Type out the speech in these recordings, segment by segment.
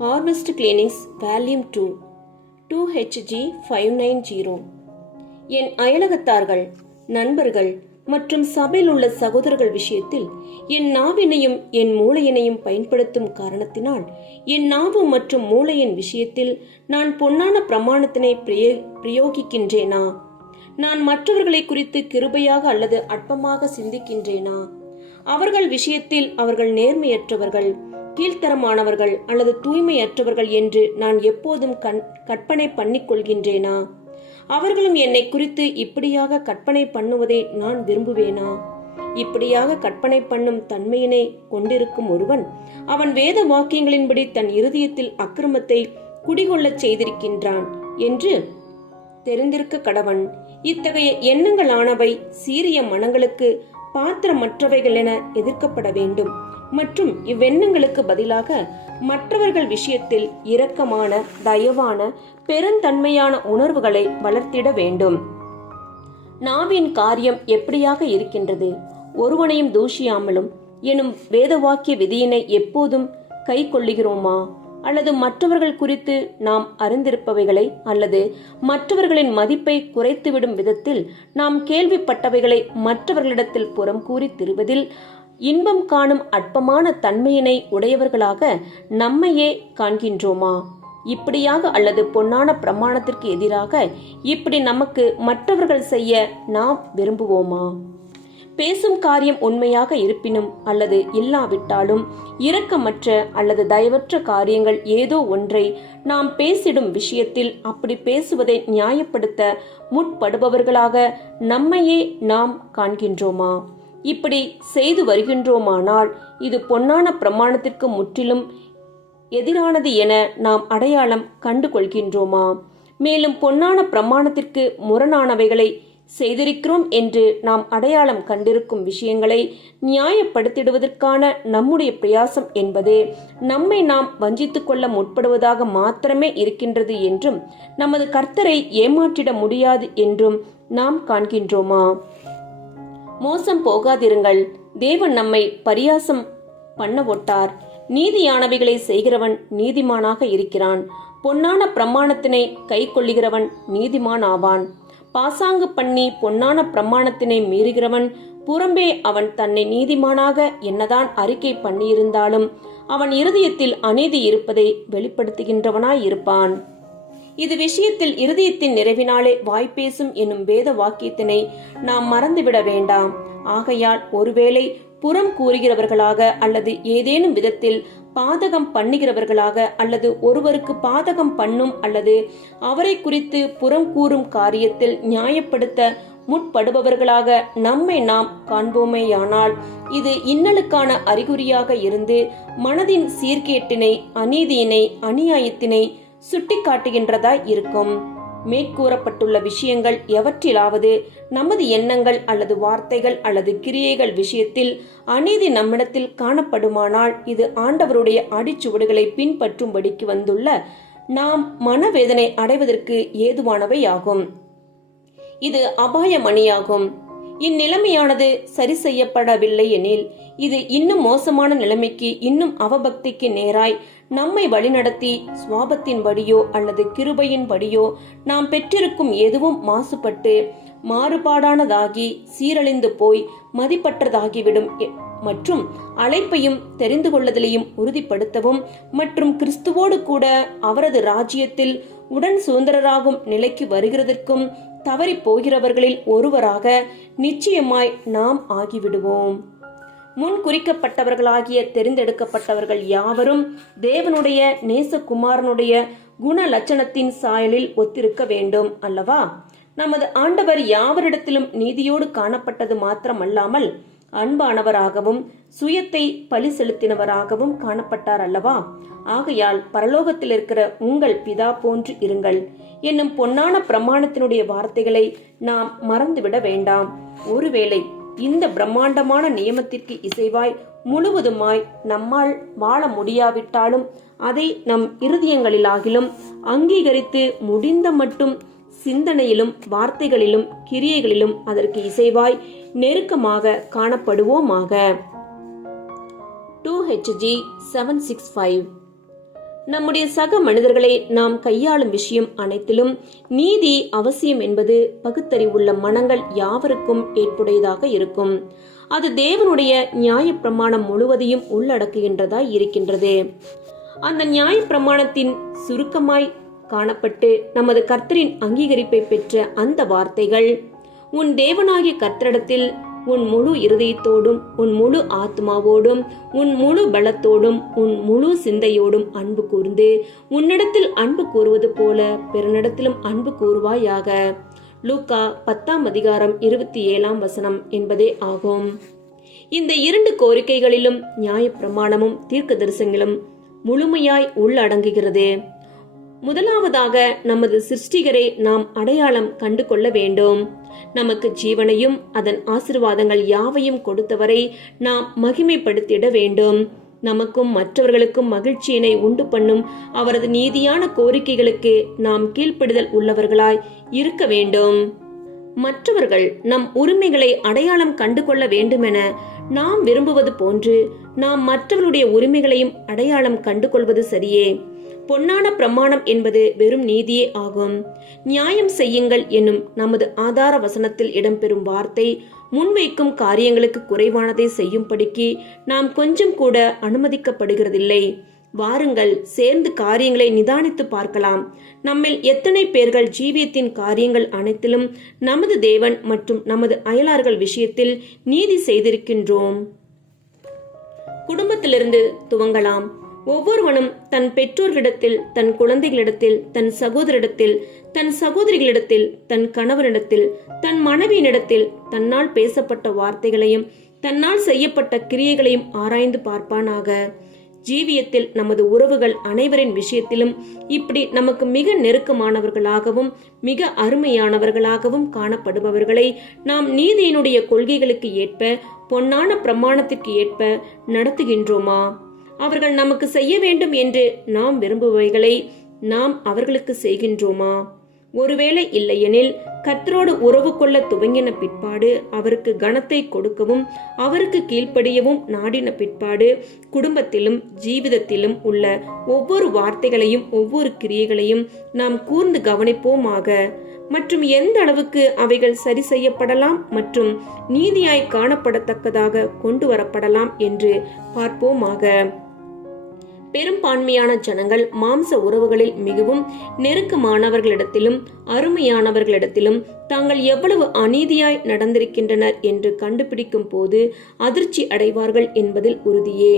Harvest Clinics Volume 2 2HG 590. என் அயலகத்தார்கள், நண்பர்கள் மற்றும் சபையில் உள்ள சகோதரர்கள் விஷயத்தில் என் நாவினையும் என் மூளையினையும் பயன்படுத்தும் காரணத்தினால் என் நாவு மற்றும் மூளையின் விஷயத்தில் நான் பொன்னான பிரமாணத்தினை பிரயோகிக்கின்றேனா? நான் மற்றவர்களை குறித்து கிருபையாக அல்லது அற்பமாக சிந்திக்கின்றேனா? அவர்கள் விஷயத்தில் அவர்கள் நேர்மையற்றவர்கள், கீழ்த்தரமானவர்கள் அல்லது தூய்மையற்றவர்கள் என்று நான் எப்போதும் கற்பனை பண்ணிக் கொள்கின்றேனா? அவர்களும் என்னை குறித்து இப்படியாக கற்பனை பண்ணுவதை நான் விரும்புவேனா? இப்படியாக கற்பனை பண்ணும் தன்மையினை கொண்டிருக்கும் ஒருவன் அவன் வேத வாக்கியங்களின்படி தன் இருதயத்தில் அக்கிரமத்தை குடிகொள்ளச் செய்திருக்கின்றான் என்று தெரிந்திருக்க கடவன். இத்தகைய எண்ணங்களானவை சீரிய மனங்களுக்கு பாத்திரமற்றவைகள் என எதிர்க்கப்பட வேண்டும் மற்றும் இவ்வெண்ணங்களுக்கு பதிலாக மற்றவர்கள் விஷயத்தில் இரக்கமான, தயவான, பெருந்தன்மையான உணர்வுகளை வளர்த்திட வேண்டும். நாவின் காரியம் எப்படியாக இருக்கின்றது? ஒருவனையும் தூஷியாமலும் எனும் வேதவாக்கிய விதியினை எப்போதும் கை கொள்ளுகிறோமா? அல்லது மற்றவர்கள் குறித்து நாம் அறிந்திருப்பவைகளை அல்லது மற்றவர்களின் மதிப்பை குறைத்துவிடும் விதத்தில் நாம் கேள்விப்பட்டவைகளை மற்றவர்களிடத்தில் புறம் கூறி திருவதில் இன்பம் காணும் அற்பமான தன்மையினை உடையவர்களாக நம்மையே காண்கின்றோமா? இப்படியாக அல்லது பொன்னான பிரமாணத்திற்கு எதிராக இப்படி நமக்கு மற்றவர்கள் செய்ய நாம் விரும்புவோமா? பேசும் காரியம் உண்மையாக இருப்பினும் அல்லது இல்லாவிட்டாலும் இரக்கமற்ற அல்லது தயவற்ற காரியங்கள் ஏதோ ஒன்றை நாம் பேசிடும் விஷயத்தில் அப்படி பேசுவதை நியாயப்படுத்த முற்படுபவர்களாக நம்மையே நாம் காண்கின்றோமா? இப்படி செய்து வருகின்றோமானால் இது பொன்னான பிரமாணத்திற்கு முற்றிலும் எதிரானது என நாம் அடையாளம் கண்டு கொள்கின்றோமா? மேலும் பொன்னான பிரமாணத்திற்கு முரணானவைகளை செய்திருக்கிறோம் என்று நாம் அடையாளம் கண்டிருக்கும் விஷயங்களை நியாயப்படுத்திடுவதற்கான நம்முடைய பிரயாசம் என்பது நம்மை நாம் வஞ்சித்துக் கொள்ள முற்படுவதாக மாத்திரமே இருக்கின்றது என்றும் நமது கர்த்தரை ஏமாற்றிட முடியாது என்றும் நாம் காண்கின்றோமா? மோசம் போகாதிருங்கள், தேவன் நம்மை பரியாசம் பண்ண ஒட்டார். நீதியானவைகளை செய்கிறவன் நீதிமானாக இருக்கிறான். பொன்னான பிரமாணத்தினை கை கொள்ளுகிறவன் நீதிமான் ஆவான். பாசாங்கு பண்ணி பொன்னான பிரமாணத்தினை மீறுகிறவன் புறம்பே அவன் தன்னை நீதிமானாக என்னதான் அறிக்கை பண்ணியிருந்தாலும் அவன் இருதயத்தில் அநீதி இருப்பதை வெளிப்படுத்துகின்றவனாய் இருப்பான். இது விஷயத்தில் இருதயத்தின் நிறைவினாலே வாய்ப்பேசும் என்னும் வேத வாக்கியத்தினை நாம் மறந்துவிட வேண்டாம். ஆகையால் ஒருவேளை புறம் கூறுகிறவர்களாக அல்லது ஏதேனும் விதத்தில் பாதகம் பண்ணுகிறவர்களாக அல்லது ஒருவருக்கு பாதகம் பண்ணும் அல்லது அவரை குறித்து புறம் கூறும் காரியத்தில் நியாயப்படுத்த முற்படுபவர்களாக நம்மை நாம் காண்போமேயானால் இது இன்னலுக்கான அறிகுறியாக இருந்து மனதின் சீர்கேட்டினை, அநீதியினை, அநியாயத்தினை சுட்டிக்காட்டுகின்றதாய் இருக்கும். மேற்கூறப்பட்டுள்ள விஷயங்கள் எவற்றிலாவது நமது எண்ணங்கள் அல்லது வார்த்தைகள் அல்லது கிரியைகள் விஷயத்தில் அநீதி நம்மிடத்தில் காணப்படுமானால் இது ஆண்டவருடைய அடிச்சுவடுகளை பின்பற்றும்படிக்கு வந்துள்ள நாம் மனவேதனை அடைவதற்கு ஏதுவானவை ஆகும். இது அபாயமணியாகும். இந்நிலைமையானது சரி செய்யப்படவில்லை எனில் இது இன்னும் மோசமான நிலைமைக்கு, இன்னும் அவபக்திக்கு நேராய் நம்மை வழிநடத்தி சுவாபத்தின்படியோ அல்லது கிருபையின்படியோ நாம் பெற்றிருக்கும் எதுவும் மாசுபட்டு மாறுபாடானதாகி சீரழிந்து போய் மதிப்பற்றதாகிவிடும் மற்றும் அழைப்பையும் தெரிந்து கொள்ளுதலையும் உறுதிப்படுத்தவும் மற்றும் கிறிஸ்துவோடு கூட அவரது ராஜ்யத்தில் உடன் சுதந்திரராகும் நிலைக்கு வருகிறதற்கும் தவறி போகிறவர்களில் ஒருவராக நிச்சயமாய் நாம் ஆகிவிடுவோம். முன் குறிக்கப்பட்டவர்களாகிய தெரிந்தெடுக்கப்பட்டவர்கள் யாவரும் தேவனுடைய நேசகுமாரனுடைய குண லட்சணத்தின் சாயலில் ஒத்திருக்க வேண்டும் அல்லவா? நமது ஆண்டவர் யாவரிடத்திலும் நீதியோடு காணப்பட்டது மாத்திரமல்லாமல் அன்பானவராகவும் சுயத்தை பழி செலுத்தினவராகவும் காணப்பட்டார் அல்லவா? ஆகையால் பரலோகத்தில் இருக்கிற உங்கள் பிதா போன்று இருங்கள் என்னும் பொன்னான பிரமாணத்தினுடைய வார்த்தைகளை நாம் மறந்துவிட வேண்டாம். ஒருவேளை இந்த பிரம்மாண்டமான நியமத்திற்கு இசைவாய் முழுவதுமாய் நம்மால் வாழ முடியாவிட்டாலும் அதை நம் இருதயங்களிலாகிலும் அங்கீகரித்து முடிந்த மட்டும் சிந்தனையிலும் வார்த்தைகளிலும் கிரியைகளிலும் அதற்கு இசைவாய் நெருக்கமாக காணப்படுவோமாக. 2HG 765. நம்முடைய சக மனிதர்களை நாம் கையாளும் விஷயம் அனைத்திலும் நீதி அவசியம் என்பது பகுத்தறிவுள்ள மனங்கள் யாவருக்கும் ஏற்புடையதாக இருக்கும். அது தேவனுடைய நியாய பிரமாணம் முழுவதையும் உள்ளடக்குகின்றதாய் இருக்கின்றது. அந்த நியாய பிரமாணத்தின் சுருக்கமாய் காணப்பட்டு நமது கர்த்தரின் அங்கீகரிப்பை பெற்ற அந்த வார்த்தைகள், உன் தேவனாகிய கர்த்தரிடத்தில் உன் முழு இருதயத்தோடும், உன் முழு ஆத்மாவோடும், உன் முழு பலத்தோடும், உன் முழு சிந்தையோடும் அன்பு கூர்ந்து உன்னிடத்தில் அன்பு கூறுவது போல பிறனிடத்திலும் அன்பு கூறுவாயாக. லூக்கா 10:27 என்பதே ஆகும். இந்த 2 கோரிக்கைகளிலும் நியாயப்பிரமாணமும் தீர்க்க தரிசனங்களும் முழுமையாய் உள்ளடங்குகிறது. முதலாவதாக நமது சிருஷ்டிகரை நாம் அடையாளம் கண்டு கொள்ள வேண்டும். நமக்கு ஜீவனையும் அதன் ஆசீர்வாதங்கள் யாவையும் கொடுத்தவரை நாம் மகிமைப்படுத்திட வேண்டும். நமக்கும் மற்றவர்களுக்கும் மகிழ்ச்சியினை உண்டு பண்ணும் அவரது நீதியான கோரிக்கைகளுக்கு நாம் கீழ்ப்படிதல் உள்ளவர்களாய் இருக்க வேண்டும். மற்றவர்கள் நம் உரிமைகளை அடையாளம் கண்டு கொள்ள வேண்டுமென நாம் விரும்புவது போன்று நாம் மற்றவருடைய உரிமைகளையும் அடையாளம் கண்டு கொள்வது சரியே. பொன்னான பிரமாணம் என்பது வெறும் நீதியே ஆகும். நியாயம் செய்யுங்கள் என்னும் நமது ஆதார வசனத்தில் இடம்பெறும் வார்த்தை முன்வைக்கும் காரியங்களுக்கு குறைவானதை செய்யும்படிக்கு நாம் கொஞ்சம் கூட அனுமதிக்கப்படுகிறதில்லை. வாருங்கள், சேர்ந்து காரியங்களை நிதானித்து பார்க்கலாம். நம்மில் எத்தனை பேர்கள் ஜீவியத்தின் காரியங்கள் அனைத்திலும் நமது தேவன் மற்றும் நமது அயலார்கள் விஷயத்தில் நீதி செய்திருக்கின்றோம்? குடும்பத்திலிருந்து துவங்கலாம். ஒவ்வொருவனும் தன் பெற்றோர்களிடத்தில், தன் குழந்தைகளிடத்தில், தன் சகோதரிடத்தில், தன் சகோதரிகளிடத்தில், தன் கணவனிடத்தில், தன் மனைவியினிடத்தில் தன்னால் பேசப்பட்ட வார்த்தைகளையும் தன்னால் செய்யப்பட்ட கிரியைகளையும் ஆராய்ந்து பார்ப்பானாக. ஜீவியத்தில் நமது உறவுகள் அனைவரின் விஷயத்திலும் இப்படி நமக்கு மிக நெருக்கமானவர்களாகவும் மிக அருமையானவர்களாகவும் காணப்படுபவர்களை நாம் நீதியினுடைய கொள்கைகளுக்கு ஏற்ப, பொன்னான பிரமாணத்திற்கு ஏற்ப நடத்துகின்றோமா? அவர்கள் நமக்கு செய்ய வேண்டும் என்று நாம் விரும்புபவைகளை நாம் அவர்களுக்கு செய்கின்றோமா? ஒருவேளை இல்லையெனில், கர்த்தரோடு உறவு கொள்ள துவங்கின பிற்பாடு அவருக்கு கனத்தை கொடுக்கவும் அவருக்கு கீழ்ப்படியவும் நாடின பிற்பாடு குடும்பத்திலும் ஜீவிதத்திலும் உள்ள ஒவ்வொரு வார்த்தைகளையும் ஒவ்வொரு கிரியைகளையும் நாம் கூர்ந்து கவனிப்போமாக. மற்றும் எந்த அளவுக்கு அவைகள் சரி செய்யப்படலாம் மற்றும் நீதியாய் காணப்படத்தக்கதாக கொண்டு வரப்படலாம் என்று பார்ப்போமாக. பெரும்பான்மையான ஜனங்கள் மாம்ச உறவுகளில் மிகவும் நெருக்கமானவர்களிடத்திலும் அருமையானவர்களிடத்திலும் தாங்கள் எவ்வளவு அநீதியாய் நடந்திருக்கின்றனர் என்று கண்டுபிடிக்கும் போது அதிர்ச்சி அடைவார்கள் என்பதில் உறுதியே.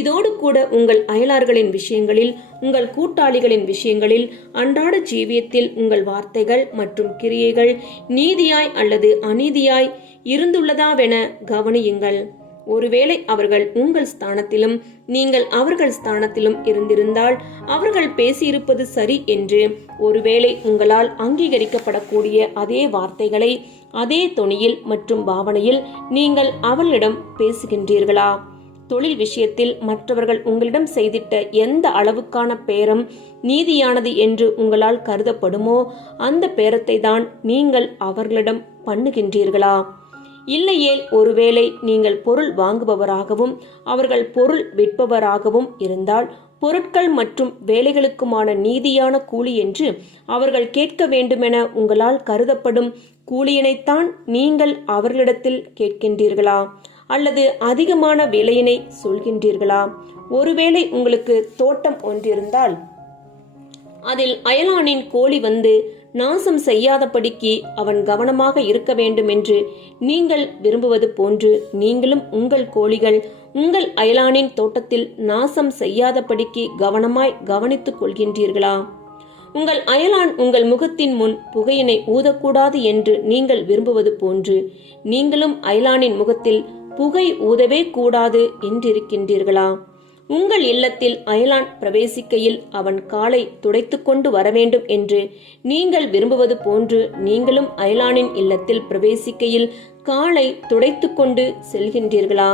இதோடு கூட உங்கள் அயலார்களின் விஷயங்களில், உங்கள் கூட்டாளிகளின் விஷயங்களில், அன்றாட ஜீவியத்தில் உங்கள் வார்த்தைகள் மற்றும் கிரியைகள் நீதியாய் அல்லது அநீதியாய் இருந்துள்ளதாவென கவனியுங்கள். ஒருவேளை அவர்கள் உங்கள் ஸ்தானத்திலும் நீங்கள் அவர்கள் ஸ்தானத்திலும் இருந்திருந்தால் அவர்கள் பேசியிருப்பது சரி என்று ஒருவேளை உங்களால் அங்கீகரிக்கப்படக்கூடிய அதே வார்த்தைகளை அதே தொனியில் மற்றும் பாவனையில் நீங்கள் அவளிடம் பேசுகின்றீர்களா? தொழில் விஷயத்தில் மற்றவர்கள் உங்களிடம் செய்திட்ட எந்த அளவுக்கான பேரம் நீதியானது என்று உங்களால் கருதப்படுமோ அந்த பேரத்தை தான் நீங்கள் அவர்களிடம் பண்ணுகின்றீர்களா? இல்லையேல் ஒருவேளை நீங்கள் பொருள் வாங்குபவராகவும் அவர்கள் பொருள் விற்பவராகவும் இருந்தால் பொருட்கள் மற்றும் வேலைகளுக்குமான நீதியான கூலி என்று அவர்கள் கேட்க வேண்டுமென உங்களால் கருதப்படும் கூலியினைத்தான் நீங்கள் அவர்களிடத்தில் கேட்கின்றீர்களா? அல்லது அதிகமான விலையினை சொல்கின்றீர்களா? ஒருவேளை உங்களுக்கு தோட்டம் ஒன்றிருந்தால் அதில் அயலானின் கோழி வந்து நாசம் செய்யாதபடிக்கு அவன் கவனமாக இருக்க வேண்டும் என்று நீங்கள் விரும்புவது போன்று நீங்களும் உங்கள் கோழிகள் உங்கள் அயலானின் தோட்டத்தில் நாசம் செய்யாதபடிக்கு கவனமாய் கவனித்துக் கொள்கின்றீர்களா? உங்கள் அயலான் உங்கள் முகத்தின் முன் புகையினை ஊதக்கூடாது என்று நீங்கள் விரும்புவது போன்று நீங்களும் அயலானின் முகத்தில் புகை ஊதவே கூடாது என்றிருக்கின்றீர்களா? உங்கள் இல்லத்தில் அயலான் பிரவேசிக்கையில் அவன் காலை துடைத்து கொண்டு வர வேண்டும் என்று நீங்கள் விரும்புவது போன்று நீங்களும் அயலானின் இல்லத்தில் பிரவேசிக்கையில் காலை துடைத்து கொண்டு செல்கின்றீர்களா?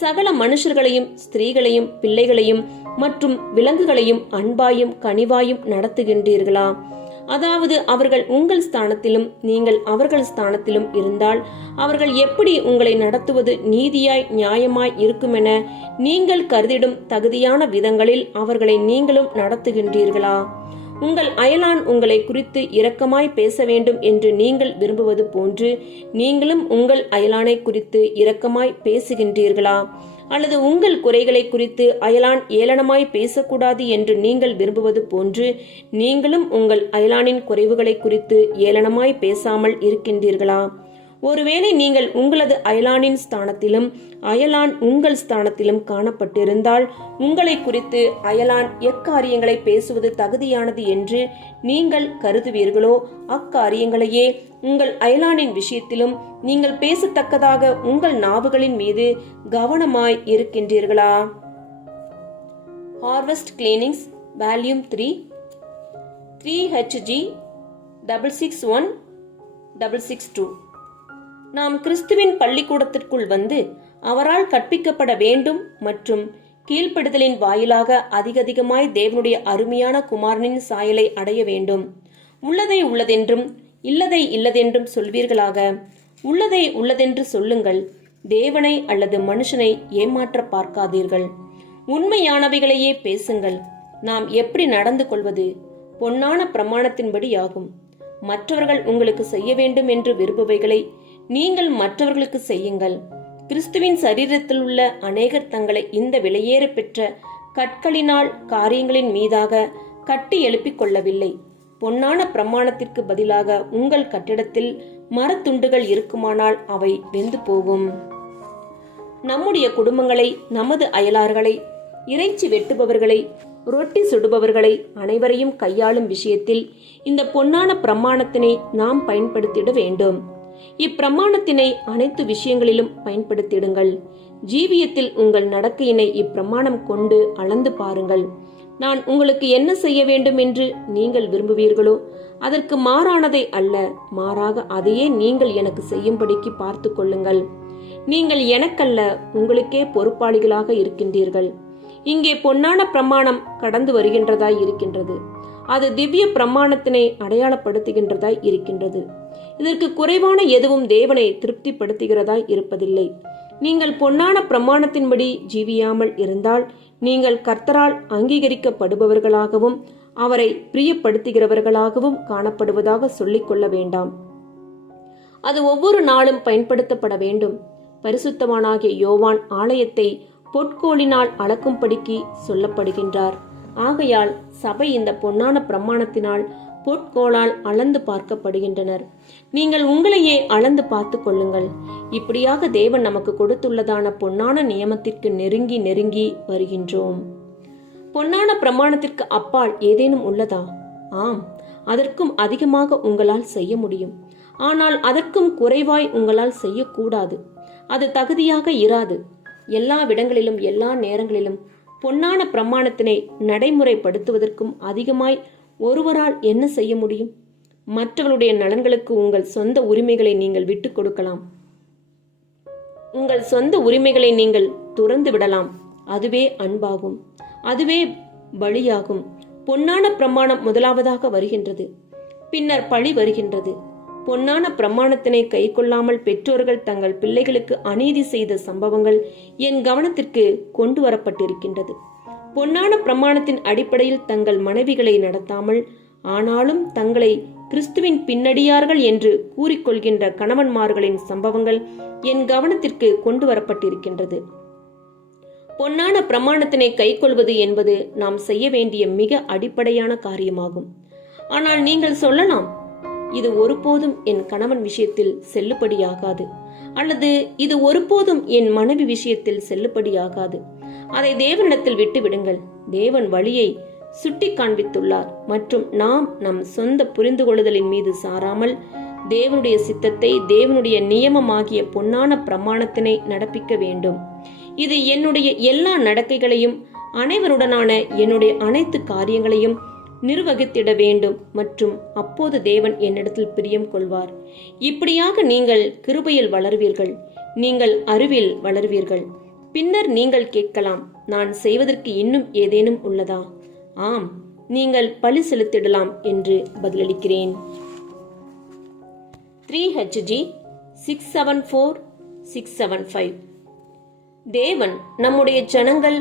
சகல மனுஷர்களையும் ஸ்திரீகளையும் பிள்ளைகளையும் மற்றும் விலங்குகளையும் அன்பாயும் கனிவாயும் நடத்துகின்றீர்களா? அதாவது அவர்கள் உங்கள் ஸ்தானத்திலும் நீங்கள் அவர்கள் ஸ்தானத்திலும் இருந்தால் அவர்கள் எப்படி உங்களை நடத்துவது நீதியாய் நியாயமாய் இருக்குமென நீங்கள் கருதிடும் தகுதியான விதங்களில் அவர்களை நீங்களும் நடத்துகின்றீர்களா? உங்கள் அயலான் உங்களை குறித்து இரக்கமாய் பேச வேண்டும் என்று நீங்கள் விரும்புவது போன்று நீங்களும் உங்கள் அயலானை குறித்து இரக்கமாய் பேசுகின்றீர்களா? அல்லது உங்கள் குறைகளை குறித்து அயலான் ஏளனமாய் பேசக்கூடாது என்று நீங்கள் விரும்புவது போன்று நீங்களும் உங்கள் அயலானின் குறைவுகளை குறித்து ஏளனமாய் பேசாமல் இருக்கின்றீர்களா? ஒருவேளை நீங்கள் உங்களது அயலானின் ஸ்தானத்திலும் அயலான் உங்கள் ஸ்தானத்திலும் காணப்பட்டிருந்தால் உங்களை குறித்து அயலான் எக்காரியங்களை பேசுவது தகுதியானது என்று நீங்கள் கருதுவீர்களோ அக்காரியங்களையே உங்கள் அயலானின் விஷயத்திலும் நீங்கள் பேசத்தக்கதாக உங்கள் நாவுகளின் மீது கவனமாய் இருக்கின்றீர்களா? Harvest gleanings volume 3 3HG 661-662. நாம் கிறிஸ்துவின் பள்ளிக்கூடத்திற்குள் வந்து அவரால் கற்பிக்கப்பட வேண்டும் மற்றும் கீழ்ப்படுதலின் வாயிலாக அதிகமாய் தேவனுடைய அருமையான குமாரனின் சாயலை அடைய வேண்டும். உள்ளதை உள்ளதென்றும் இல்லதை இல்லதென்றும் சொல்வீர்களாக. உள்ளதை உள்ளதென்று சொல்லுங்கள். தேவனை அல்லது மனுஷனை ஏமாற்ற பார்க்காதீர்கள். உண்மையானவைகளையே பேசுங்கள். நாம் எப்படி நடந்து கொள்வது பொன்னான பிரமாணத்தின்படி ஆகும். மற்றவர்கள் உங்களுக்கு செய்ய வேண்டும் என்று விரும்புவைகளை நீங்கள் மற்றவர்களுக்கு செய்யுங்கள். கிறிஸ்துவின் சரீரத்தில் உள்ள அநேகர் தங்களை இந்த விலையேற பெற்ற கற்களினால் காரியங்களின் மீதாக கட்டி எழுப்பிக் கொள்ளவில்லை. பொன்னான பிரமாணத்திற்கு பதிலாக உங்கள் கட்டிடத்தில் மரத்துண்டுகள் இருக்குமானால் அவை வெந்து போகும். நம்முடைய குடும்பங்களை, நமது அயலார்களை, இறைச்சி வெட்டுபவர்களை, ரொட்டி சுடுபவர்களை அனைவரையும் கையாளும் விஷயத்தில் இந்த பொன்னான பிரமாணத்தினை நாம் பயன்படுத்திட வேண்டும். இப்பிரமாணத்தினை அனைத்து விஷயங்களிலும் பயன்படுத்திடுங்கள். ஜீவியத்தில் உங்கள் நடக்கையினை இப்பிரமாணம் கொண்டு அளந்து பாருங்கள். நான் உங்களுக்கு என்ன செய்ய வேண்டும் என்று நீங்கள் விரும்புவீர்களோ அதற்கு மாறானதை அல்ல, மாறாக அதையே நீங்கள் எனக்கு செய்யும்படிக்கு பார்த்து கொள்ளுங்கள். நீங்கள் எனக்கல்ல, உங்களுக்கே பொறுப்பாளிகளாக இருக்கின்றீர்கள். இங்கே பொன்னான பிரமாணம் கடந்து வருகின்றதாய் இருக்கின்றது. அது திவ்ய பிரமாணத்தினை அடையாளப்படுத்துகின்றதாய் இருக்கின்றது. இதற்கு குறைவான எதுவும் தேவனை திருப்திப்படுத்துகிறதாய் இருப்பதில்லை. நீங்கள் பொன்னான பிரமாணத்தின்படி ஜீவியாமல் இருந்தால் நீங்கள் கர்த்தரால் அங்கீகரிக்கப்படுபவர்களாகவும் அவரை பிரியப்படுத்துகிறவர்களாகவும் காணப்படுவதாக சொல்லிக் கொள்ள வேண்டாம். அது ஒவ்வொரு நாளும் பயன்படுத்தப்பட வேண்டும். பரிசுத்தவானாகிய யோவான் ஆலயத்தை பொற்கோலினால் அளக்கும்படிக்கு சொல்லப்படுகின்றார். ஆகையால் சபை இந்த பொன்னான பிரமாணத்தினால் பொற்கோளால் அளந்து பார்க்கப்படுகின்றனர். நீங்கள் உங்களையே அளந்து பார்த்து கொள்ளுங்கள். இப்படியாக தேவன் நமக்கு கொடுத்துள்ளதான பொன்னான நியமத்திற்கு நெருங்கி நெருங்கி வருகின்றோம். பொன்னான பிரமாணத்திற்கு அப்பால் ஏதேனும் உள்ளதா? ஆம், அதற்கும் அதிகமாக உங்களால் செய்ய முடியும். ஆனால் அதற்கும் குறைவாய் உங்களால் செய்யக்கூடாது. அது தகுதியாக இராது. எல்லா இடங்களிலும் எல்லா நேரங்களிலும் பொன்னான பிரமாணத்தினை நடைமுறைப்படுத்துவதற்கும் அதிகமாய் ஒருவரால் என்ன செய்ய முடியும்? மற்றவருடைய நலன்களுக்கு உங்கள் சொந்த உரிமைகளை நீங்கள் விட்டுக் கொடுக்கலாம். உங்கள் சொந்த உரிமைகளை நீங்கள் துறந்து விடலாம். அதுவே அன்பாகும். அதுவே பலியாகும். பொன்னான பிரமாணம் முதலாவதாக வருகின்றது. பின்னர் பழி வருகின்றது. பொன்னான பிரமாணத்தினை கை கொள்ளாமல் பெற்றோர்கள் தங்கள் பிள்ளைகளுக்கு அநீதி செய்த சம்பவங்கள் என் கவனத்திற்கு கொண்டு வரப்பட்டிருக்கின்றது. பொன்னான பிரமாணத்தின் அடிப்படையில் தங்கள் மனைவிகளை நடத்தாமல் ஆனாலும் தங்களை கிறிஸ்துவின் பின்னடியார்கள் என்று கூறிக்கொள்கின்ற கணவன்மார்களின் சம்பவங்கள் என் கவனத்திற்கு கொண்டு வரப்பட்டிருக்கின்றது. பொன்னான பிரமாணத்தினை கை கொள்வது என்பது நாம் செய்ய வேண்டிய மிக அடிப்படையான காரியமாகும். ஆனால் நீங்கள் சொல்லலாம், இது ஒருபோதும் என் கணவன் விஷயத்தில் செல்லுபடியாகாது, அல்லது இது ஒருபோதும் என் மனைவி விஷயத்தில் செல்லுபடியாகாது. அதை தேவனிடத்தில் விட்டு விடுங்கள். தேவன் வழியை சுட்டி காண்பித்துள்ளார் மற்றும் நாம் நம் சொந்த புரிந்து கொள்ளுதலின் மீது சாராமல் தேவனுடைய சித்தத்தை, தேவனுடைய நியமமாகிய பொன்னான பிரமாணத்தினை நடப்பிக்க வேண்டும். இது என்னுடைய எல்லா நடக்கைகளையும் அனைவருடனான என்னுடைய அனைத்து காரியங்களையும் நிர்வகித்திட வேண்டும் மற்றும் அப்போது தேவன் என்னிடத்தில் பிரியம் கொள்வார். இப்படியாக நீங்கள் கிருபையில் வளர்வீர்கள், நீங்கள் அறிவில் வளர்வீர்கள். பின்னர் நீங்கள் கேட்கலாம், நான் செய்வதற்கு இன்னும் ஏதேனும் உள்ளதா? ஆம், நீங்கள் பலி செலுத்திடலாம் என்று பதிலளிக்கிறேன். 3HG 674675. தேவன் நம்முடைய ஜனங்கள்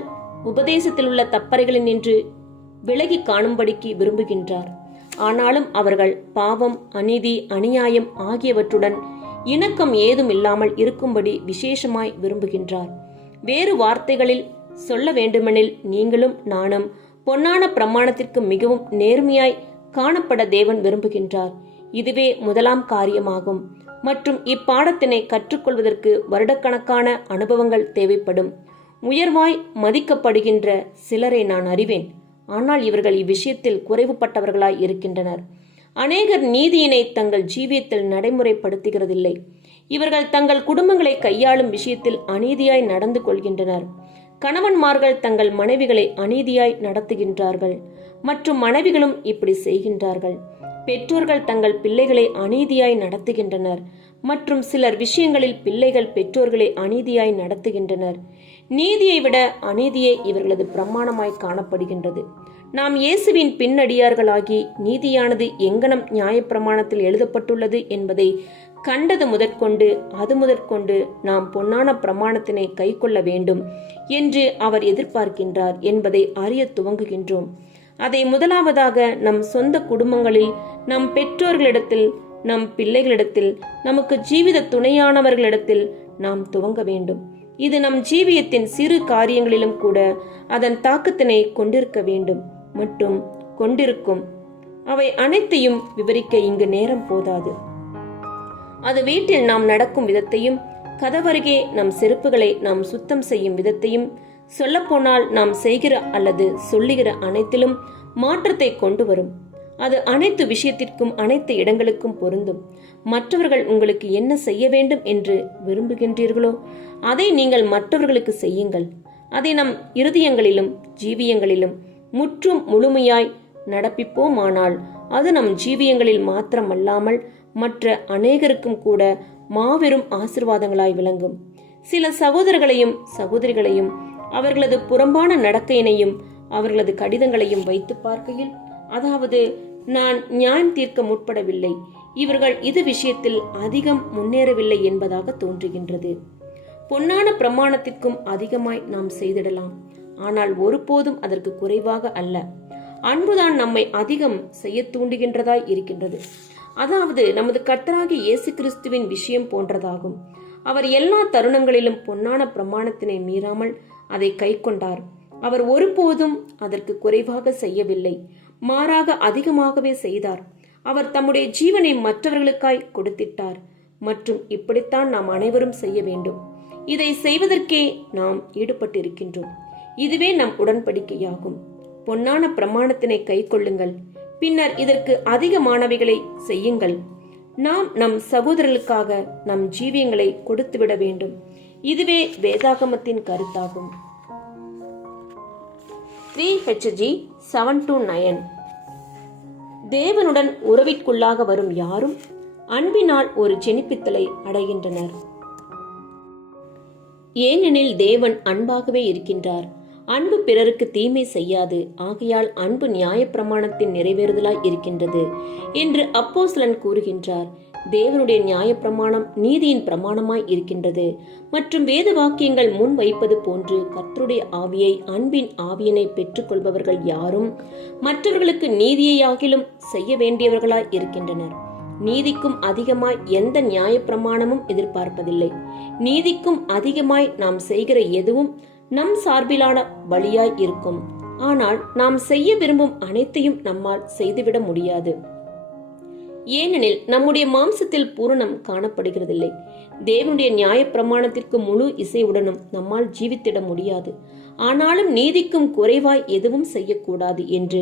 உபதேசத்தில் உள்ள தப்பறைகளில் நின்று விலகி காணும்படிக்கு விரும்புகின்றார். ஆனாலும் அவர்கள் பாவம், அநீதி, அநியாயம் ஆகியவற்றுடன் இணக்கம் ஏதும் இல்லாமல் இருக்கும்படி விசேஷமாய் விரும்புகின்றார். வேறு வார்த்தைகளில் சொல்ல வேண்டுமெனில் நீங்களும் நானும் பொன்னான பிரமாணத்திற்கு மிகவும் நேர்மையாய் காணப்பட தேவன் விரும்புகின்றார். இதுவே முதலாம் காரியமாகும். மற்றும் இப்பாடத்தினை கற்றுக்கொள்வதற்கு வருடக்கணக்கான அனுபவங்கள் தேவைப்படும். உயர்வாய் மதிக்கப்படுகின்ற சிலரை நான் அறிவேன். ஆனால் இவர்கள் இவ்விஷயத்தில் குறைவுபட்டவர்களாய் இருக்கின்றனர். அநேகர் நீதியினை தங்கள் ஜீவியத்தில் நடைமுறைப்படுத்துகிறதில்லை. இவர்கள் தங்கள் குடும்பங்களை கையாளும் விஷயத்தில் அநீதியாய் நடந்து கொள்கின்றனர். கணவன்மார்கள் தங்கள் மனைவிகளை அநீதியாய் நடத்துகின்றார்கள் மற்றும் மனைவிகளும் இப்படி செய்கின்றார்கள். பெற்றோர்கள் தங்கள் பிள்ளைகளை அநீதியாய் நடத்துகின்றனர் மற்றும் சிலர் விஷயங்களில் பிள்ளைகள் பெற்றோர்களை அநீதியாய் நடத்துகின்றனர். நீதியை விட அநீதியே இவர்களது பிரமாணமாய் காணப்படுகின்றது. நாம் இயேசுவின் பின்னடியார்களாகி நீதியானது எங்கனம் நியாயப்பிரமாணத்தில் எழுதப்பட்டுள்ளது என்பதை கண்டது முதற்கொண்டு அது முதற்கொண்டு நாம் பொன்னான பிரமாணத்தினை கை கொள்ள வேண்டும் என்று அவர் எதிர்பார்க்கின்றார் என்பதை அறிய துவங்குகின்றோம். அதை முதலாவதாக நம் சொந்த குடும்பங்களில், நம் பெற்றோர்களிடத்தில், நம் பிள்ளைகளிடத்தில், நமக்கு ஜீவித துணையானவர்களிடத்தில் நாம் துவங்க வேண்டும். இது நம் ஜீவியத்தின் சிறு காரியங்களிலும் கூட அதன் தாக்கத்தினை கொண்டிருக்க வேண்டும் மற்றும் கொண்டிருக்கும். அவை அனைத்தையும் விவரிக்க இங்கு நேரம் போதாது. அது வீட்டில் நாம் நடக்கும் விதத்தையும், கதவருகே நம் செருப்புகளை நாம் சுத்தம் செய்யும் விதத்தையும், சொல்லப்போனால் நாம் செய்கிற அல்லது சொல்லுகிற அனைத்திலும் மாற்றத்தை கொண்டு வரும். அது அனைத்து விஷயத்திற்கும், அனைத்து இடங்களுக்கும் பொருந்தும். மற்றவர்கள் உங்களுக்கு என்ன செய்ய வேண்டும் என்று விரும்புகின்றீர்களோ அதை நீங்கள் மற்றவர்களுக்கு செய்யுங்கள். அதை நம் இருதயங்களிலும் ஜீவியங்களிலும் முற்றும் முழுமையாய் நடப்பிப்போமானால் அது நம் ஜீவியங்களில் மாத்திரமல்லாமல் மற்ற அநேகருக்கும் கூட மாபெரும் ஆசீர்வாதங்களாய் விளங்கும். சில சகோதரர்களையும் சகோதரிகளையும் அவர்களது புறம்பான நடக்கையினையும் அவர்களது கடிதங்களையும் வைத்து பார்க்கையில், அதாவது நான் நியாயம் தீர்க்க முற்படவில்லை, இவர்கள் இது விஷயத்தில் அதிகம் முன்னேறவில்லை என்பதாக தோன்றுகின்றது. பொன்னான பிரமாணத்திற்கும் அதிகமாய் நாம் செய்திடலாம், ஆனால் ஒருபோதும் அதற்கு குறைவாக அல்ல. அன்புதான் நம்மை அதிகம் செய்ய தூண்டுகின்றதாய் இருக்கின்றது. அதாவது நமது கர்த்தராகிய இயேசு கிறிஸ்துவின் விஷயம் போன்றதாகும். அவர் எல்லா தருணங்களிலும் பொன்னான பிரமாணத்தினை மீறாமல் அதை கை கொண்டார். அவர் ஒருபோதும் அதற்கு குறைவாக செய்யவில்லை, மாறாக அதிகமாகவே செய்தார். அவர் தம்முடைய ஜீவனை மற்றவர்களுக்காய் கொடுத்திட்டார் மற்றும் இப்படித்தான் நாம் அனைவரும் செய்ய வேண்டும். இதை செய்வதற்கே நாம் ஈடுபட்டிருக்கின்றோம். இதுவே நம் உடன்படிக்கையாகும். பொன்னான பிரமாணத்தினை கை கொள்ளுங்கள், பின்னர் இதற்கு அதிகமானவைகளை செய்யுங்கள். நாம் நம் சகோதரர்களுக்காக நம் ஜீவியங்களை கொடுத்துவிட வேண்டும். இதுவே வேதாகமத்தின் கருத்தாகும். 3HG 729. தேவனுடன் உறவிற்குள்ளாக வரும் யாரும் அன்பினால் ஒரு ஜெனிப்பித்தலை அடைகின்றனர். ஏனெனில் தேவன் அன்பாகவே இருக்கின்றார். அன்பு பிறருக்கு தீமை செய்யாது, ஆகையால் அன்பு நியாயப்பிரமாணத்தின் நிறைவேறுதலாய் இருக்கின்றது என்று அப்போஸ்தலன் கூறுகின்றார். தேவனுடைய நியாயப்பிரமாணம் நீதியின் பிரமாணமாய் இருக்கின்றது மற்றும் வேத வாக்கியங்கள் முன் வைப்பது போன்று கர்த்தருடைய ஆவியை, அன்பின் ஆவியினை பெற்றுக் கொள்பவர்கள் யாரும் மற்றவர்களுக்கு நீதியையாகிலும் செய்ய வேண்டியவர்களாய் இருக்கின்றனர். நீதிக்கும் அதிகமாய் எந்த நியாயப்பிரமாணமும் எதிர்பார்ப்பதில்லை. நீதிக்கும் அதிகமாய் நாம் செய்கிற எதுவும் நம் சார்பிலான வழியாய் இருக்கும். ஆனால் நாம் செய்ய விரும்பும் அனைத்தையும் நம்மால் செய்துவிட முடியாது. ஏனெனில் நம்முடைய மாம்சத்தில் பூரணம் காணப்படுகிறதில்லை. தேவனுடைய நியாயப்பிரமாணத்திற்கு முழு இசையுடனும் நம்மால் ஜீவித்திட முடியாது. ஆனாலும் நீதிக்கும் குறைவாய் எதுவும் செய்யக்கூடாது என்று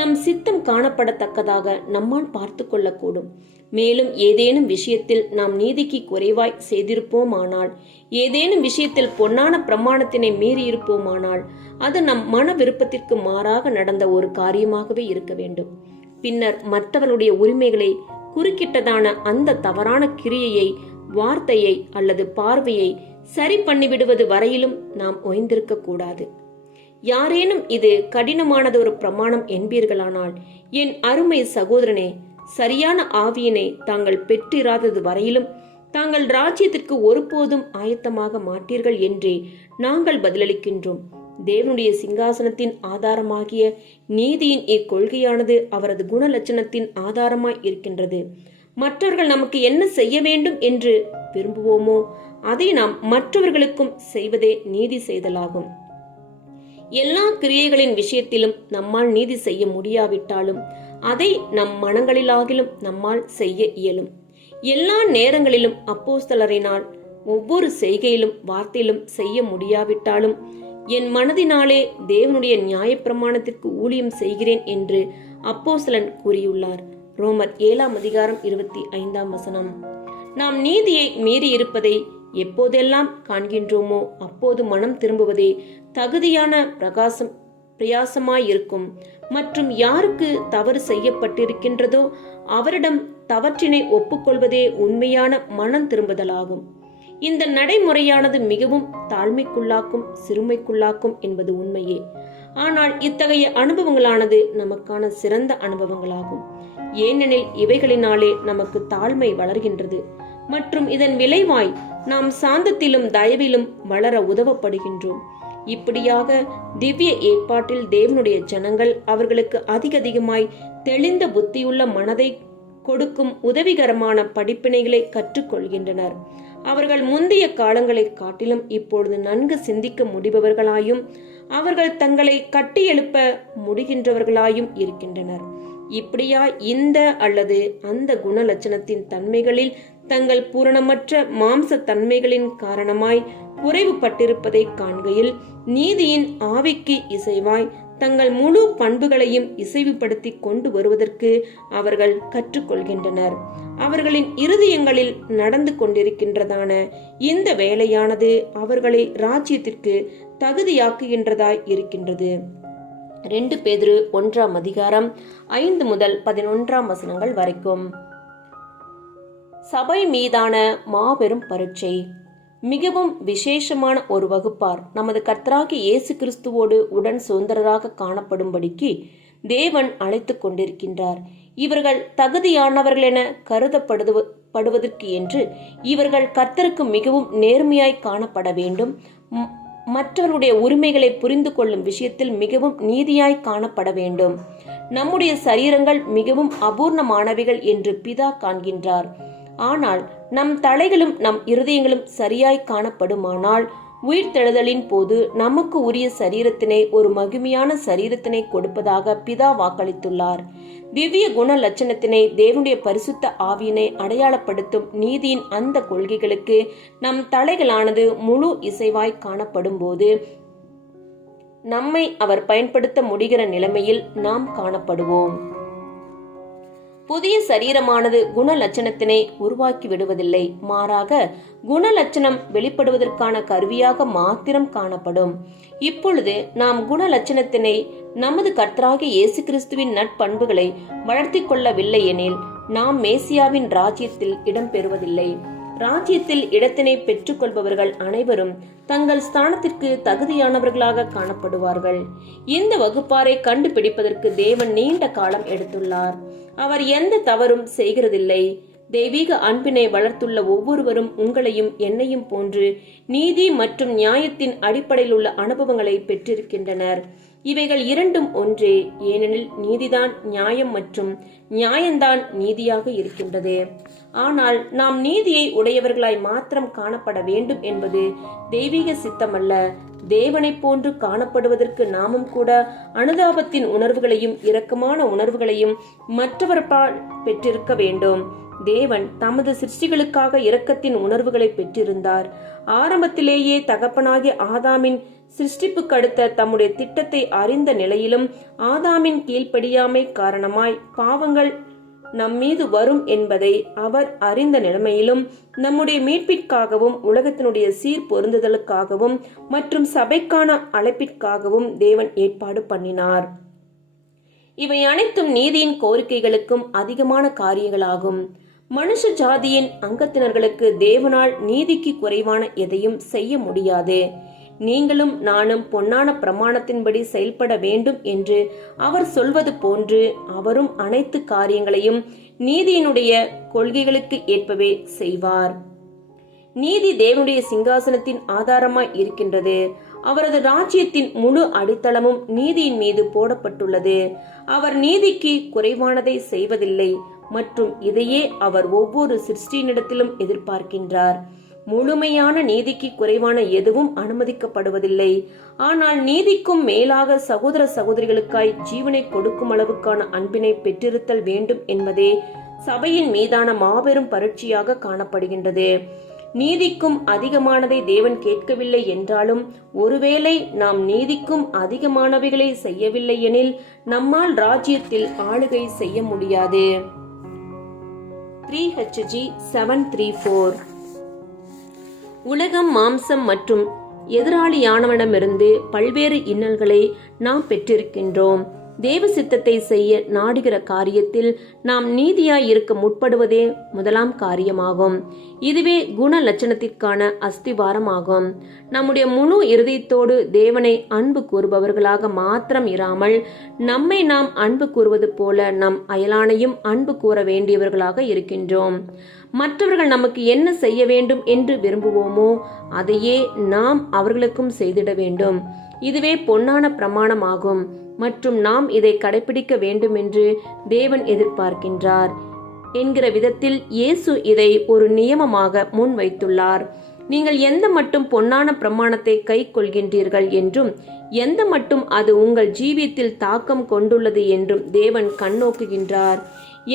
நம் சித்தம் காணப்படத்தக்கதாக நம்மால் பார்த்து கொள்ளக்கூடும். மேலும் ஏதேனும் விஷயத்தில் நாம் நீதிக்கு குறைவாய் செய்திருப்போமானால், ஏதேனும் விஷயத்தில் பொன்னான பிரமாணத்தினை மீறியிருப்போமானால், அது நம் மன விருப்பத்திற்கு மாறாக நடந்த ஒரு காரியமாகவே இருக்க வேண்டும். பின்னர் மற்றவர்களுடைய உரிமைகளை குறுக்கிட்டதான அந்த தவறான கிரியையை, வார்த்தையை அல்லது பார்வையை சரி பண்ணிவிடுவது வரையிலும் நாம் ஓய்ந்திருக்க கூடாது. யாரேனும் இது கடினமானதொரு பிரமாணம் என்பீர்களானால், என் அருமை சகோதரனே, சரியான ஆவியினை தாங்கள் பெற்றிராதது வரையிலும் தாங்கள் ராஜ்யத்திற்கு ஒருபோதும் ஆயத்தமாக மாட்டீர்கள் என்றே நாங்கள் பதிலளிக்கின்றோம். தேவனுடைய சிங்காசனத்தின் ஆதாரமாகிய நீதியின் இக்கொள்கையானது அவரது குணலட்சணத்தின் ஆதாரமாய் இருக்கின்றது. மற்றவர்கள் நமக்கு என்ன செய்ய வேண்டும் என்று விரும்புவோமோ அதை நாம் மற்றவர்களுக்கும் செய்வதே நீதி செய்தலாகும். எல்லா கிரியைகளின் விஷயத்திலும் நம்மால் நீதி செய்ய முடியாவிட்டாலும் அதை நம் மனங்களிலாகிலும் நம்மால் செய்ய இயலும். எல்லா நேரங்களிலும் அப்போஸ்தலரினால் ஒவ்வொரு செய்கையிலும் வார்த்தையிலும் செய்ய முடியாவிட்டாலும் என் மனதினாலே தேவனுடைய நியாயப்பிரமாணத்திற்கு ஊழியம் செய்கிறேன் என்று அப்போஸ்தலன் கூறியுள்ளார். ரோமர் 7:25. நாம் நீதியை மீறி இருப்பதை எப்போதெல்லாம் காண்கின்றோமோ அப்போது மனம் திரும்புவதே தகுதியான பிரயாசமாயிருக்கும். மற்றும் யாருக்கு தவறு செய்யப்பட்டிருக்கின்றதோ அவரிடம் தவற்றினை ஒப்புக்கொள்வதே உண்மையான மனம் திரும்புதலாகும். இந்த நடைமுறையானது மிகவும் தாழ்மைக்குள்ளாக்கும், சிறுமைக்குள்ளாக்கும் என்பது உண்மையே. ஆனால் இத்தகைய அனுபவங்களானது நமக்கான சிறந்த அனுபவங்களாகும். ஏனெனில் இவைகளினாலே நமக்கு தாழ்மை வளர்கின்றது மற்றும் இதன் விளைவாய் நாம் சாந்தத்திலும் தயவிலும் வளர உதவப்படுகின்றோம். இப்படியாக திவ்ய ஏற்பாட்டில் தேவனுடைய ஜனங்கள் அவர்களுக்கு அதிகமாய் தெளிந்த புத்தியுள்ள மனதை கொடுக்கும் உதவிகரமான படிப்பினைகளை கற்றுக்கொள்கின்றனர். அவர்கள் முந்தைய காலங்களை காட்டிலும் இப்பொழுது நன்கு சிந்திக்க முடிபவர்களாயும் அவர்கள் தங்களை கட்டியெழுப்ப முடிகின்றவர்களாயும் இருக்கின்றனர். இப்படியா இந்த அல்லது அந்த குணலட்சணத்தின் தன்மைகளில் தங்கள் பூரணமற்ற மாம்ச தன்மைகளின் காரணமாய் குறைவுபட்டிருப்பதை காண்கையில் நீதியின் ஆவிக்கு இசைவாய் தங்கள் முழு பண்புகளையும் இசைவுபடுத்தி கொண்டு வருவதற்கு அவர்கள் கற்றுக்கொள்கின்றனர். அவர்களின் இருதயங்களில் நடந்து கொண்டிருக்கின்றதான இந்த வேலையானது அவர்களை ராஜ்யத்திற்கு தகுதியாக்குகின்றதாய் இருக்கின்றது. 2 பேதுரு 1:5-11 வரைக்கும். சபை மீதான மாபெரும் பரீட்சை. மிகவும் விசேஷமான ஒரு வகுப்பார் நமது கர்த்தராகிய இயேசு கிறிஸ்துவோடு உடன் சுதந்திரராக காணப்படும்படிக்கு தேவன் அழைத்து கொண்டிருக்கின்றார். இவர்கள் தகுதியானவர்கள் என கருதப்படுவதற்கு என்று இவர்கள் கர்த்தருக்கு மிகவும் நேர்மையாய் காணப்பட வேண்டும். மற்றவருடைய உரிமைகளை புரிந்து கொள்ளும் விஷயத்தில் மிகவும் நீதியாய் காணப்பட வேண்டும். நம்முடைய சரீரங்கள் மிகவும் அபூர்ணமானவைகள் என்று பிதா காண்கின்றார். ஆனால் நம் தலைகளும் நம் இருதயங்களும் சரியாய் காணப்படுமானால் உயிர்த்தெழுதலின் போது நமக்கு உரிய சரீரத்தினை, ஒரு மகிமையான சரீரத்தினை கொடுப்பதாக பிதா வாக்களித்துள்ளார். திவ்ய குண லட்சணத்தினை, தேவனுடைய பரிசுத்த ஆவியினை அடையாளப்படுத்தும் நீதியின் அந்த கொள்கைகளுக்கு நம் தலைகளானது முழு இசைவாய் காணப்படும் போது நம்மை அவர் பயன்படுத்த முடிகிற நிலைமையில் நாம் காணப்படுவோம். புதிய சரீரமானது குண லட்சணத்தினை உருவாக்கி விடுவதில்லை. மாறாக குணலட்சணம் வெளிப்படுவதற்கான கருவியாக மாத்திரம் காணப்படும். இப்பொழுது நாம் குண லட்சணத்தினை, நமது கர்த்தராகிய இயேசு கிறிஸ்துவின் நற்பண்புகளை வளர்த்தி கொள்ளவில்லை எனில் நாம் மேசியாவின் ராஜ்யத்தில் இடம் பெறுவதில்லை. ராஜ்யத்தில் இடத்தினை பெற்றுக் கொள்பவர்கள் அனைவரும் தங்கள் ஸ்தானத்திற்கு தகுதியானவர்களாக காணப்படுவார்கள். இந்த வகுப்பாரை கண்டுபிடிப்பதற்கு தேவன் நீண்ட காலம் எடுத்துள்ளார். அவர் எந்த தவறும் செய்கிறதில்லை. தெய்வீக அன்பினை வளர்த்துள்ள ஒவ்வொருவரும் உங்களையும் என்னையும் போன்று நீதி மற்றும் நியாயத்தின் அடிப்படையில் உள்ள அனுபவங்களை பெற்றிருக்கின்றனர். இவைகள் இரண்டும் ஒன்றே. ஏனெனில் நீதிதான் நியாயம் மற்றும் நியாயம்தான் நீதியாக இருக்கின்றது. ஆனால் நாம் நீதியை உடையவர்களாய் மாத்திரம் காணப்பட வேண்டும் என்பது தெய்வீக சித்தமல்ல. தேவனை போன்று காணப்படுவதற்கு நாமும் கூட அனுதாபத்தின் உணர்வுகளையும் இரக்கமான உணர்வுகளையும் மற்றவர்களால் பெற்றிருக்க வேண்டும். தேவன் தமது சிருஷ்டிகளுக்காக இரக்கத்தின் உணர்வுகளை பெற்றிருந்தார். ஆரம்பத்திலேயே தகப்பனாகிய ஆதாமின் சிருஷ்டிப்புக்கு அடுத்த தம்முடைய திட்டத்தை அறிந்த நிலையிலும் ஆதாமின் கீழ்ப்படியாமை காரணமாய் பாவங்கள் நம்மீது வரும் என்பதை அவர் அறிந்த நிலைமையிலும் நம்முடைய மீட்பிற்காகவும் உலகத்தினுடைய சீர் பொருந்துதலுக்காகவும் மற்றும் சபைக்கான அழைப்பிற்காகவும் தேவன் ஏற்பாடு பண்ணினார். இவை அனைத்தும் நீதியின் கோரிக்கைகளுக்கும் அதிகமான காரியங்களாகும். மனுஷ ஜாதியின் அங்கத்தினர்களுக்கு தேவனால் நீதிக்கு குறைவான எதையும் செய்ய முடியாது. நீங்களும் நானும் பொன்னான பிரமாணத்தின்படி செயல்பட வேண்டும் என்று அவர் சொல்வது போன்று அவரும் அனைத்து காரியங்களையும் நீதியினுடைய கொள்கைகளுக்கு ஏற்பவே செய்வார். நீதி தேவனுடைய சிங்காசனத்தின் ஆதாரமாய் இருக்கின்றது. அவரது ராஜ்யத்தின் முழு அடித்தளமும் நீதியின் மீது போடப்பட்டுள்ளது. அவர் நீதிக்கு குறைவானதை செய்வதில்லை மற்றும் இதையே அவர் ஒவ்வொரு சிருஷ்டியினிடத்திலும் எதிர்பார்க்கின்றார். முழுமையான நீதிக்கு குறைவான எதுவும் அனுமதிக்கப்படுவதில்லை. ஆனால் நீதிக்கும் மேலாக சகோதர சகோதரிகளுக்காய் ஜீவனை கொடுக்கும் அளவுக்கான அன்பினை பெற்றிருத்தல் வேண்டும் என்பதே சபையின் மீதான மாபெரும் பரீட்சையாக காணப்படுகின்றது. நீதிக்கும் அதிகமானதை தேவன் கேட்கவில்லை என்றாலும், ஒருவேளை நாம் நீதிக்கும் அதிகமானவைகளை செய்யவில்லை எனில் நம்மால் ராஜ்யத்தில் ஆளுகை செய்ய முடியாது. 3HG 734. உலகம், மாம்சம் மற்றும் எதிராளியானவனிடமிருந்து பல்வேறு இன்னல்களை நாம் பெற்றிருக்கின்றோம். தேவ சித்தத்தை செய்ய நாடுகிற காரியத்தில் நாம் நீதியாய் இருக்க முற்படுவதே முதலாம் காரியமாகும். இதுவே குண லட்சணத்திற்கான அஸ்திவாரமாகும். நம்முடைய முழு இருதயத்தோடு தேவனை அன்பு கூறுபவர்களாக மாத்திரம் இராமல், நம்மை நாம் அன்பு கூறுவது போல நம் அயலானையும் அன்பு கூற வேண்டியவர்களாக இருக்கின்றோம். மற்றவர்கள் நமக்கு என்ன செய்ய வேண்டும் என்று விரும்புவோமோ அதையே நாம் அவர்களுக்கும் செய்திட வேண்டும். இதுவே பொன்னான பிரமாணமாகும் மற்றும் நாம் இதை கடைபிடிக்க வேண்டும் என்று தேவன் எதிர்பார்க்கின்றார் என்கிற விதத்தில் இயேசு இதை ஒரு நியமமாக முன் வைத்துள்ளார். நீங்கள் எந்த மட்டும் பொன்னான பிரமாணத்தை கை கொள்கின்றீர்கள் என்றும் எந்த மட்டும் அது உங்கள் ஜீவியத்தில் தாக்கம் கொண்டுள்ளது என்றும் தேவன் கண்ணோக்குகின்றார்.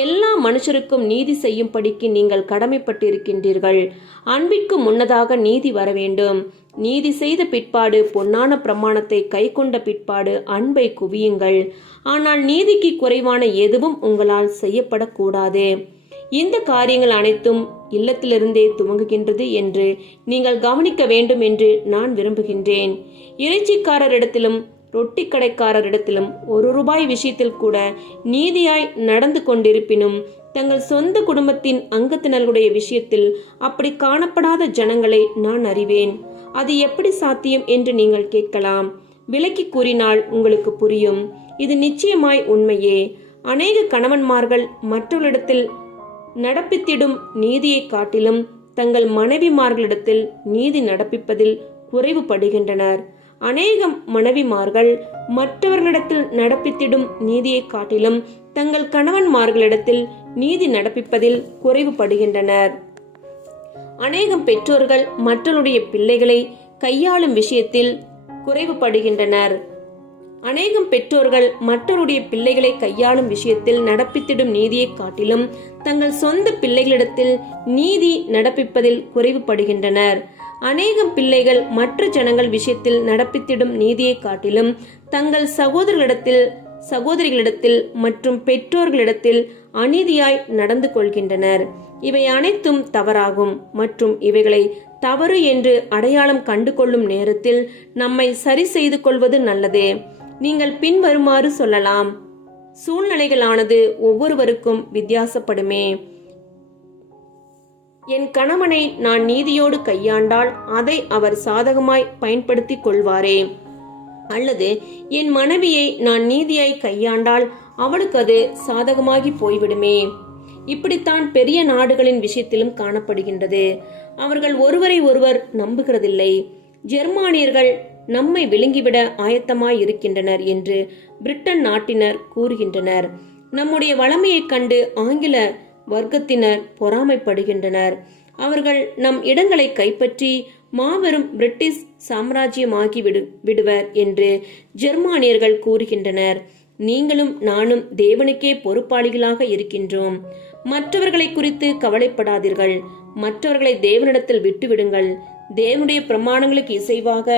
எல்லா மனுஷருக்கும் நீதி செய்யும்படிக்கு நீங்கள் கடமைப்பட்டிருக்கின்றீர்கள். அன்பிற்கு முன்னதாக நீதி வர வேண்டும். நீதி செய்த பிற்பாடு பொன்னான பிரமாணத்தை கை கொண்ட பிற்பாடு அன்பை குவியுங்கள். ஆனால் நீதிக்கு குறைவான எதுவும் உங்களால் செய்யப்படக்கூடாது. இந்த காரியங்கள் அனைத்தும் இல்லத்திலிருந்தே துவங்குகின்றது என்று நீங்கள் கவனிக்க வேண்டும் என்று நான் விரும்புகின்றேன். இறைச்சிக்காரரிடத்திலும் ரொட்டி கடைக்காரரிடத்திலும் ₹1 விஷயத்தில் கூட நீதியாய் நடந்து கொண்டிருப்பினும், தங்கள் சொந்த குடும்பத்தின் அங்கத்தினர்களுடைய விஷயத்தில் அப்படி காணப்படாத ஜனங்களை நான் அறிவேன். அது எப்படி சாத்தியம் என்று நீங்கள் கேட்கலாம். விளக்கி கூறினால் உங்களுக்கு புரியும். இது நிச்சயமாய் உண்மையே. அநேக கணவன்மார்கள் மற்றவர்களிடத்தில் நடப்பித்திடும் நீதியை காட்டிலும் தங்கள் மனைவிமார்களிடத்தில் நீதி நடப்பிப்பதில் குறைவுபடுகின்றனர். அநேகம் மனைவிமார்கள் மற்றவர்களிடத்தில் நடப்பித்திடும் நீதியை காட்டிலும் தங்கள் கணவன்மார்களிடத்தில் நீதி நடப்பிப்பதில் குறைவுபடுகின்றனர். அநேகம் பெற்றோர்கள் மற்றவருடைய பிள்ளைகளை கையாளும் விஷயத்தில் குறைவுபடுகின்றனர். அநேகம் பெற்றோர்கள் மற்றவருடைய பிள்ளைகளை கையாளும் விஷயத்தில் நடப்பித்திடும் நீதியை காட்டிலும் தங்கள் சொந்த பிள்ளைகளிடத்தில் நீதி நடப்பிப்பதில் குறைவுபடுகின்றனர். அநேகம் பிள்ளைகள் மற்ற ஜனங்கள் விஷயத்தில் நடப்பித்திடும் நீதியை காட்டிலும் தங்கள் சகோதரிகளிடத்தில் மற்றும் பெற்றோர்களிடத்தில் அநீதியாய் நடந்து கொள்கின்றனர். இவை அனைத்தும் தவறாகும் மற்றும் இவைகளை தவறு என்று அடையாளம் கண்டு கொள்ளும் நேரத்தில் நம்மை சரி செய்து கொள்வது நல்லது. நீங்கள் பின்வருமாறு சொல்லலாம். சூழ்நிலைகளானது ஒவ்வொருவருக்கும் வித்தியாசப்படுமே. என் கணவனை நான் நீதியோடு கையாண்டால் அதை அவர் சாதகமாய் பயன்படுத்திக் கொள்வாரே, அல்லது என் மனைவியை நான் நீதியாய் கையாண்டால் அவளுக்கு அது சாதகமாகி போய்விடுமே. இப்படித்தான் பெரிய நாடுகளின் விஷயத்திலும் காணப்படுகின்றது. அவர்கள் ஒருவரை ஒருவர் நம்புகிறதில்லை. ஜெர்மானியர்கள் நம்மை விழுங்கிவிட ஆயத்தமாய் இருக்கின்றனர் என்று பிரிட்டன் நாட்டினர் கூறுகின்றனர். நம்முடைய வளமையைக் கண்டு ஆங்கில வர்க்கத்தினர் பொறாமைப்படுகின்றனர். அவர்கள் நம் இடங்களை கைப்பற்றி மாபெரும் பிரிட்டிஷ் சாம்ராஜ்யமாகி விடுவர் என்று ஜெர்மானியர்கள் கூறுகின்றனர். நீங்களும் நானும் தேவனுக்கே பொறுப்பாளிகளாக இருக்கின்றோம். மற்றவர்களை குறித்து கவலைப்படாதீர்கள். மற்றவர்களை தேவனிடத்தில் விட்டுவிடுங்கள். தேவனுடைய பிரமாணங்களுக்கு இசைவாக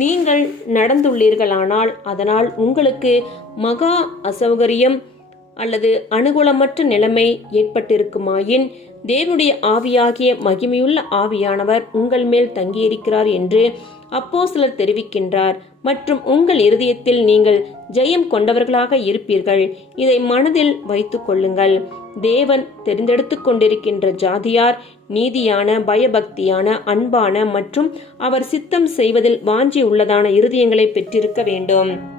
நீங்கள் நடந்துள்ளீர்களானால் அதனால் உங்களுக்கு மகா அசௌகரியம் அல்லது அனுகூலமற்ற நிலைமை ஏற்பட்டிருக்குமாயின் தேவனுடைய ஆவியாகிய மகிமையுள்ள ஆவியானவர் உங்கள் மேல் தங்கியிருக்கிறார் என்று அப்போஸ்தலர் தெரிவிக்கின்றார். மற்றும் உங்கள் இருதயத்தில் நீங்கள் ஜெயம் கொண்டவர்களாக இருப்பீர்கள். இதை மனதில் வைத்துக் கொள்ளுங்கள். தேவன் தெரிந்தெடுத்து கொண்டிருக்கின்ற ஜாதியார் நீதியான, பயபக்தியான, அன்பான மற்றும் அவர் சித்தம் செய்வதில் வாஞ்சி உள்ளதான இருதயங்களை பெற்றிருக்க வேண்டும்.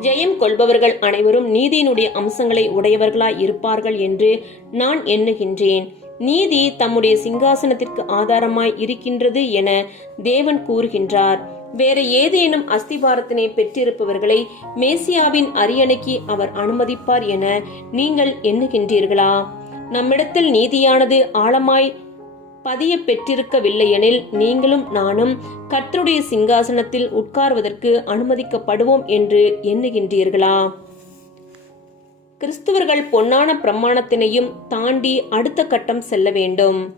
ஜெயம் கொள்பவர்கள் அனைவரும் நீதியினுடைய அம்சங்களை உடையவர்களாய் இருப்பார்கள் என்று நான் எண்ணுகின்றேன். நீதி தம்முடைய சிங்காசனத்திற்கு ஆதாரமாய் இருக்கின்றது என தேவன் கூறுகின்றார். வேற ஏதேனும் அஸ்திபாரத்தினை பெற்றிருப்பவர்களை மேசியாவின் அரியணைக்கு அவர் அனுமதிப்பார் என நீங்கள் எண்ணுகின்றீர்களா? நம்மிடத்தில் நீதியானது ஆழமாய் பதிய பெற்றிருக்கவில்லை எனில் நீங்களும் நானும் கர்த்தருடைய சிங்காசனத்தில் உட்கார்வதற்கு அனுமதிக்கப்படுவோம் என்று எண்ணுகின்றீர்களா? கிறிஸ்துவர்கள் பொன்னான பிரமாணத்தினையும் தாண்டி அடுத்த கட்டம் செல்ல வேண்டும்.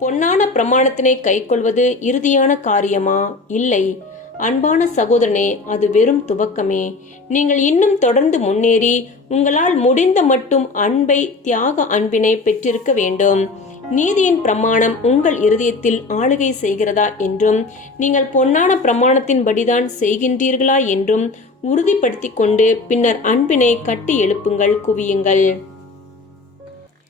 பொன்னான பிரமாணத்தினை கைக்கொள்வது இறுதியான காரியமா? இல்லை அன்பான சகோதரனே, அது வெறும் துவக்கமே. நீங்கள் இன்னும் தொடர்ந்து முன்னேறி உங்களால் முடிந்த மட்டும் அன்பை, தியாக அன்பினை பெற்றிருக்க வேண்டும். நீதியின் பிரமாணம் உங்கள் இருதயத்தில் ஆளுகை செய்கிறதா என்றும் நீங்கள் பொன்னான பிரமாணத்தின்படிதான் செய்கின்றீர்களா என்றும் உறுதிப்படுத்திக் கொண்டு பின்னர் அன்பினை கட்டி எழுப்புங்கள், குவியுங்கள்.